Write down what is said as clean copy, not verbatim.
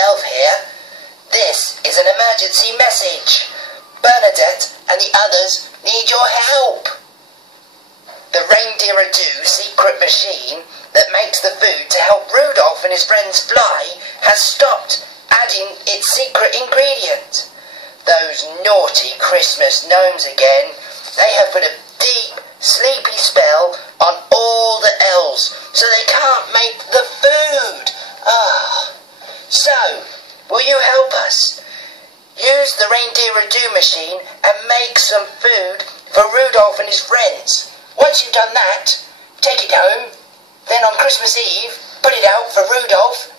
Elf here. This is an emergency message. Bernadette and the others need your help. The Reindeer-a-Doo secret machine that makes the food to help Rudolph and his friends fly has stopped adding its secret ingredient. Those naughty Christmas gnomes again. They have put a deep, sleepy spell on all the elves, so they can't make the food. So, will you help us? Use the Reindeer-a-Doo machine and make some food for Rudolph and his friends. Once you've done that, take it home. Then on Christmas Eve, put it out for Rudolph